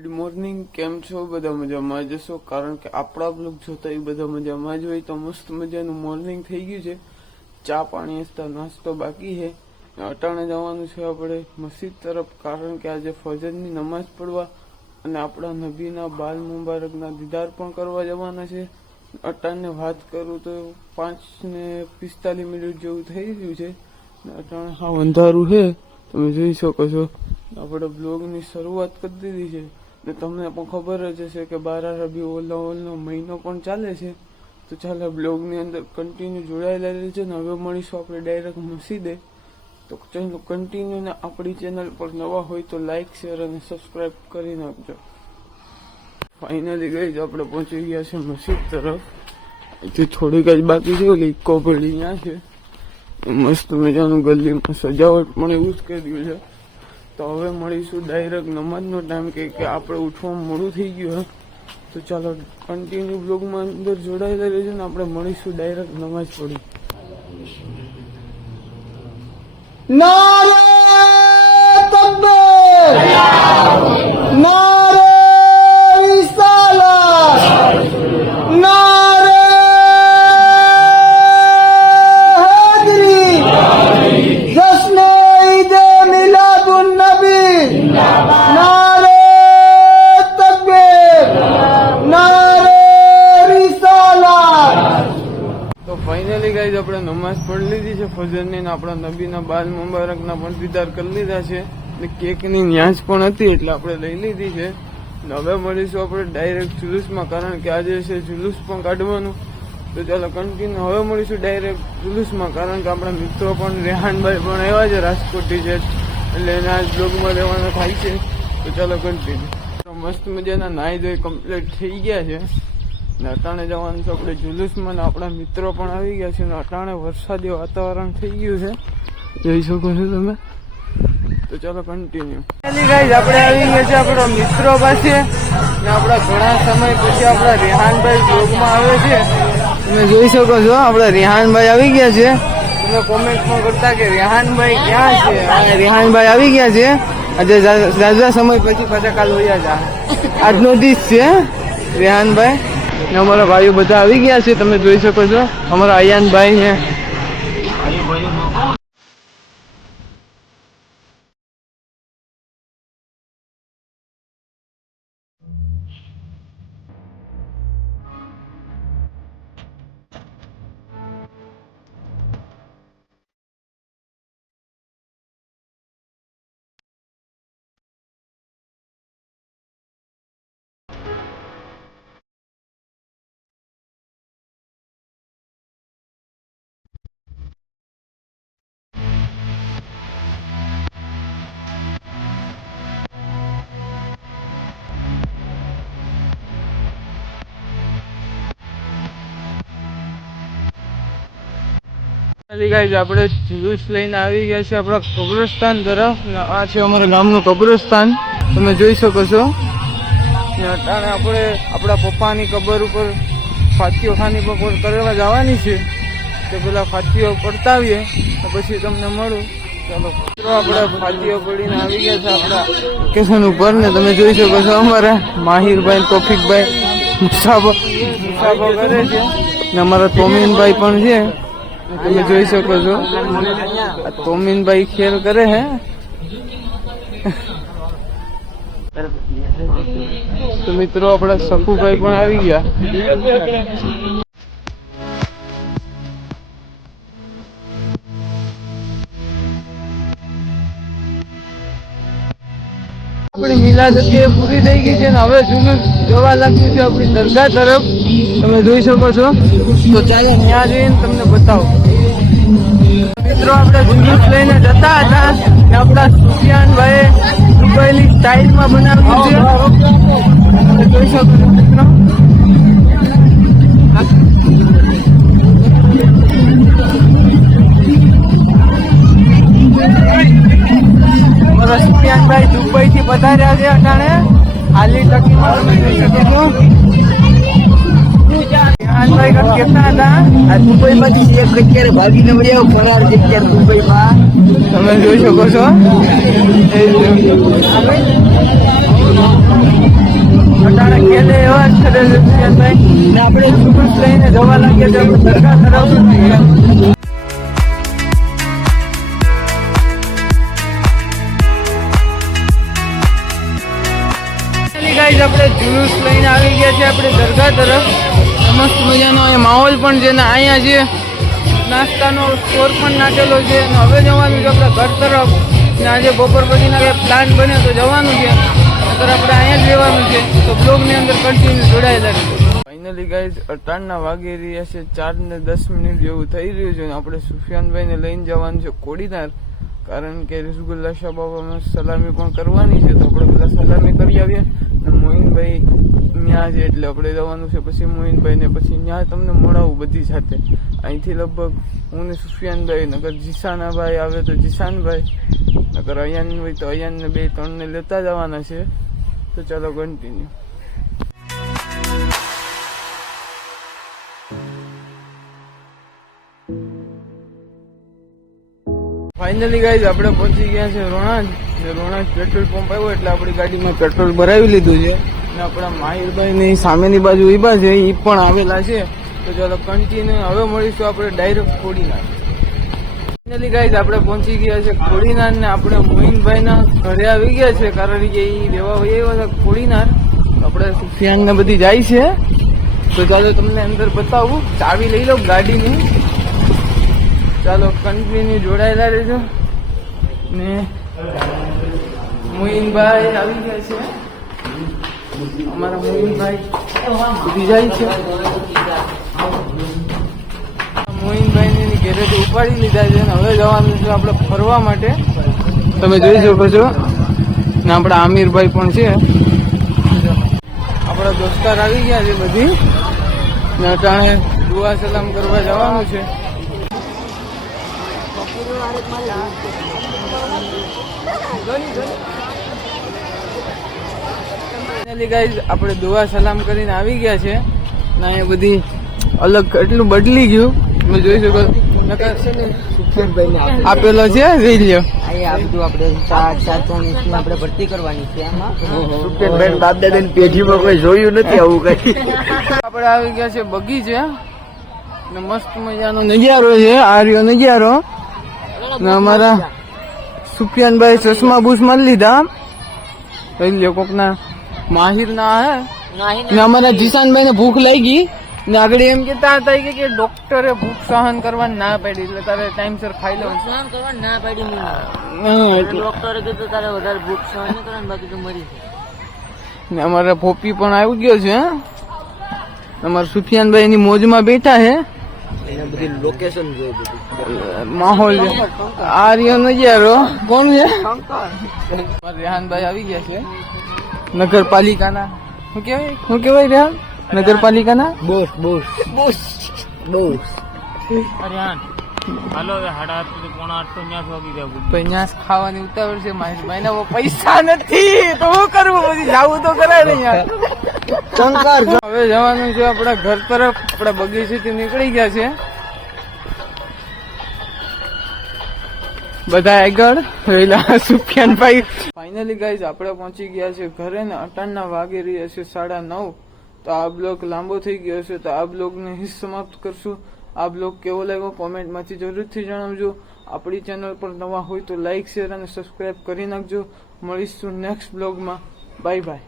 Good morning, કેમ છો? બધા મજામાં જશો, કારણ કે આપણા બ્લોગ જોતા એ બધા મજામાં જ હોય. તો મસ્ત મજાનું મોર્નિંગ થઈ ગયું છે. ચા પાણી હસતા નાસ્તો બાકી છે. અટાણે જવાનું છે આપણે મસ્જિદ તરફ, કારણ કે આજે ફજરની નમાઝ પડવા અને આપણા નબીના બાલ મુબારકના દીદાર પણ કરવા જવાના છે. અટાણે વાત કરું તો 5:45 જેવું થઈ રહ્યું છે. અટાણે હા અંધારું છે, તમે જોઈ શકો છો. આપણે બ્લોગની શરૂઆત કરી દીધી છે ને તમને પણ ખબર જ હશે કે 12 રબીઉલ અવ્વલનો મહિનો પણ ચાલે છે. તો ચાલો બ્લોગની અંદર કન્ટિન્યુ જોડાયેલા રહેજો ને હવે મળીશું આપણે ડાયરેક્ટ મસ્જિદે. તો ચાલો કન્ટિન્યુ, ને આપણી ચેનલ પર નવા હોય તો લાઇક શેર અને સબસ્ક્રાઈબ કરી નાખજો. ફાઇનલી ગઈ આપણે પહોંચી ગયા છે મસ્જિદ તરફ. અહીંથી થોડીક જ બાકી છે, ઓલી ઇકો પડી ત્યાં છે. મસ્ત મજાનું ગલીમાં સજાવટ પણ એવું જ કર્યું છે. તો હવે મળીશું ડાયરેક્ટ નમાઝનો ટાઈમ કે આપણે ઉઠવામાં મોડું થઈ ગયું. તો ચાલો કન્ટિન્યુ બ્લોગમાં અંદર જોડાયેલા રહેજો ને આપણે મળીશું ડાયરેક્ટ નમાઝ પડી. નારે તકબીર, નારે રિસાલત, નારે હૈદરી, જશ્ન ઈદ મિલાદુન નબી, નારે તકબીર, નારે રિસાલત. તો ફાઇનલી ગાઈઝ આપણે નમાઝ પઢી લીધી છે ફજરની, ને આપણા નબીના બાલ મુબારકના પણ દીદાર કરી લીધા છે. ને કેકની ન્યાજ પણ હતી એટલે આપણે લઈ લીધી છે. ને હવે મળીશું આપણે ડાયરેક્ટ જુલુસમાં, કારણ કે આજે છે જુલુસ પણ કાઢવાનું. તો ચાલો કન્ટિન્યુ હવે મળીશું ડાયરેક્ટ જુલુસમાં, કારણ કે આપણા મિત્રો પણ રેહાનભાઈ પણ આવ્યા છે રાજકોટથી છે, એટલે એના આજ બ્લોગમાં રહેવાના થાય છે. તો ચાલો કન્ટિન્યુ. મસ્ત મજાના નાહી ધોઈ કમ્પ્લીટ થઈ ગયા છે ને અટાણે જવાનું છે આપણે જુલુસમાં. ને આપણા મિત્રો પણ આવી ગયા છે ને અટાણે વરસાદી વાતાવરણ થઈ ગયું છે, જોઈ શકો છો તમે. તો ચાલો કન્ટિન્યુ. ગાઈઝ આપણે આવી ગયા છે આપણા મિત્રો પાસે, ને આપણા ઘણા સમય પછી આપણા રેહાનભાઈ બ્લોગમાં આવે છે. તમે જોઈ શકો છો આપણા રેહાનભાઈ આવી ગયા છે. તમે કોમેન્ટમાં કરતા કે રેહાનભાઈ ક્યાં છે. રેહાનભાઈ આવી ગયા છે આજે જાજા સમય પછી, પાછા કાલ હોયા જા. આજનો દિવસ છે રેહાનભાઈ ને અમારા ભાઈઓ બધા આવી ગયા છે. તમે જોઈ શકો છો અમારા અયાનભાઈ છે. આપણે જુલુસ લઈને આવી ગયા છે આપણા કબ્રસ્તાન તરફ. આ છે અમારા ગામનું કબ્રસ્તાન, તમે જોઈ શકો છો. અટાણે આપણે આપણા પપ્પાની કબર ઉપર ફાતીઓ ખાની પર કરવા જવાની છે. તો પેલા ફાતીઓ પડતાવીએ તો પછી તમને મળું. ચાલો મિત્રો, આપણે ફાતીઓ પડીને આવી ગયા છે આપણા લોકેશન ઉપર, ને તમે જોઈ શકો છો અમારા માહિરભાઈ, તોફિકભાઈ મુસાફો કરે છે, ને અમારા તોમીનભાઈ પણ છે. તમે જોઈ શકો છો આ તોમીનભાઈ ખેલ કરે હે. તો મિત્રો આપણા સફુભાઈ પણ આવી ગયા. આપણી મિલાદ પૂરી થઈ ગઈ છે ને હવે જુલુસ જવા લાગ્યું છે આપણી દરગાહ તરફ. તમે જોઈ શકો છો. તો ચાલો ત્યાં જઈને તમને બતાવો. મિત્રો આપણે જુલુસ લઈને જતા હતા ને આપણા સુફિયાનભાઈ દુબઈની સ્ટાઇલમાં બનાવ્યું છે. તમે જોઈ શકો છો મિત્રો. સુફિયાનભાઈ દુબઈ થી પધાર્યા છે અટાણે હાલી તકીમાં. તમે જોઈ શકો છો રેહાનભાઈ કેટલા હતા આ દુબઈમાંથી એક અત્યારે ભાગીને મળ્યા ફરાર જગ્યા દુબઈમાં. તમે જોઈ શકો છો. કરે છે સુફિયાનભાઈ, ને આપણે જુલુસ લઈને જવા લાગ્યા છે આપણે દરગાહ તરફ. ગાઈઝ આપણે જુલુસ લઈને આવી ગયા છે આપણે દરગાહ તરફ. મસ્ત મજાનો અહીંયા માહોલ પણ છે ને અહીંયા છે નાસ્તાનો સ્ટોર પણ નાખેલો છે. અને હવે જવાનું છે આપણે ઘર તરફ. ને આજે બપોર પછીના કંઈ પ્લાન બને તો જવાનું છે, નકર આપણે અહીંયા જ રહેવાનું છે. તો બ્લોગની અંદર કન્ટિન્યુ જોડાયેલા છે. ફાઇનલી ગાઈઝ અટાણના વાગી રહ્યા છે 4 ને 10 મિનિટ જેવું થઈ રહ્યું છે. અને આપણે સુફિયાનભાઈને લઈને જવાનું છે કોડીનાર, કારણ કે રસગુલ્લા શાહ બાબામાં સલામી પણ કરવાની છે. તો આપણે બધા સલામી કરી આવીએ. મોહિનભાઈ ત્યાં છે એટલે આપણે જવાનું છે પછી મોહિનભાઈ ને પછી ત્યાં તમને મળાવું બધી સાથે. અહીંથી લગભગ હું ને સુફિયાનભાઈ, નગર જીસાનાભાઈ આવે તો જીસાનભાઈ, નગર અયાન હોય તો અયાનને 2-3 ને લેતા જવાના છે. તો ચાલો કન્ટિન્યુ. ફાઇનલી ગાઈઝ આપણે પહોંચી ગયા છે રોણાજ. પેટ્રોલ પંપ આવ્યો એટલે આપણી ગાડીમાં પેટ્રોલ ભરાવી લીધું છે. અને આપણા માહિરભાઈ ની સામેની બાજુ ઊભા છે એ પણ આવેલા છે. તો ચાલો કન્ટિન્યુ હવે મળીશું આપણે ડાયરેક્ટ કોડીનાર. ફાઇનલી ગાઈઝ આપણે પહોંચી ગયા છે કોડીનાર ને આપણે મોહિનભાઈ ના ઘરે આવી ગયા છે, કારણ કે એ રહેવા આવ્યા છે કોડીનાર. આપણે સુફિયાન ને બધી જાય છે. તો ચાલો તમને અંદર બતાવું. ચાવી લઈ લો ગાડીની. ચાલો કન્ટિન્યુ જોડાયેલા રહેજો. ને મોહિનભાઈ આવી ગયા છે, અમારા મોહિનભાઈ ઉભી જાય છે. મોહિનભાઈ ઘેરેથી ઉપાડી લીધા છે ને હવે જવાનું છે આપણે ફરવા માટે. તમે જોઈ શકો છો. ને આપણા આમિરભાઈ પણ છે. આપણા દોસ્તાર આવી ગયા છે બધી. ને અટાણે દુઆ સલામ કરવા જવાનું છે. આપણે દુઆ સલામ કરીને આવી ગયા છે. ને અહીંયા બધી અલગ એટલું બદલી ગયું તમે જોઈ શકો. આપેલો છે જોઈ લ્યો. આપણે ભરતી કરવાની છે આમાં. બાપ દાદાની પેઢીમાં કોઈ જોયું નથી આવું કઈ. આપણે આવી ગયા છે બગીચે ને મસ્ત મજાનો નજારો છે. આ રહ્યો નજારો. ને અમારા સુફિયાનભાઈ ચશ્મા બૂસ મારી લીધા. જોઈ લ્યો કોકના માહિર ના હે. ને અમારા જીશાનભાઈ ને ભૂખ લાગી ને આગળ એમ કેતા હતા કે ડોક્ટરે ભૂખ સહન કરવાની ના પાડી એટલે તારે ટાઈમસર ખાઈ લો. સહન કરવાની ના પાડી ડોક્ટરે કીધું તારે વધારે ભૂખ સહન નહીં કરવાની, બાકી તો મરી જાય. ને અમારા પોપી પણ આવી ગયો છે. અમારા સુફિયાનભાઈ ની મોજમાં બેઠા છે. બધી લોકેશન જોઈ બધી માહોલ છે. આ રહ્યો નજારો. કોણ છે? રેહાનભાઈ આવી ગયા છે નગરપાલિકાના. શું કેવાય રેહાન? નગરપાલિકાના બોસ બોસ બોસ બોસ. હાલો હવે 7:30 પોણા 8 ન્યાસ વાગી ગયા. ભાઈ ન્યાસ ખાવાની ઉતાવળ છે મારી ભાઈ. પૈસા નથી તો શું કરવું, પછી જવું તો કરાય ને યાર. શંકર હવે જવાનું છે આપણા ઘર તરફ. આપણા બગીચેથી નીકળી ગયા છે બધા આગળ રહેલા સુફિયાનભાઈ. ફાઇનલી ગાઈઝ આપણે પહોંચી ગયા છે ઘરે ને અટાણના વાગી રહ્યા છે 9:30. તો આ બ્લોગ લાંબો થઈ ગયો છે તો આ બ્લોગને અહીં સમાપ્ત કરશું. આ બ્લોગ કેવો લાગ્યો કોમેન્ટમાંથી જરૂરથી જણાવજો. આપણી ચેનલ પર નવા હોય તો લાઇક શેર અને સબસ્ક્રાઈબ કરી નાખજો. મળીશું નેક્સ્ટ બ્લોગમાં. Bye bye.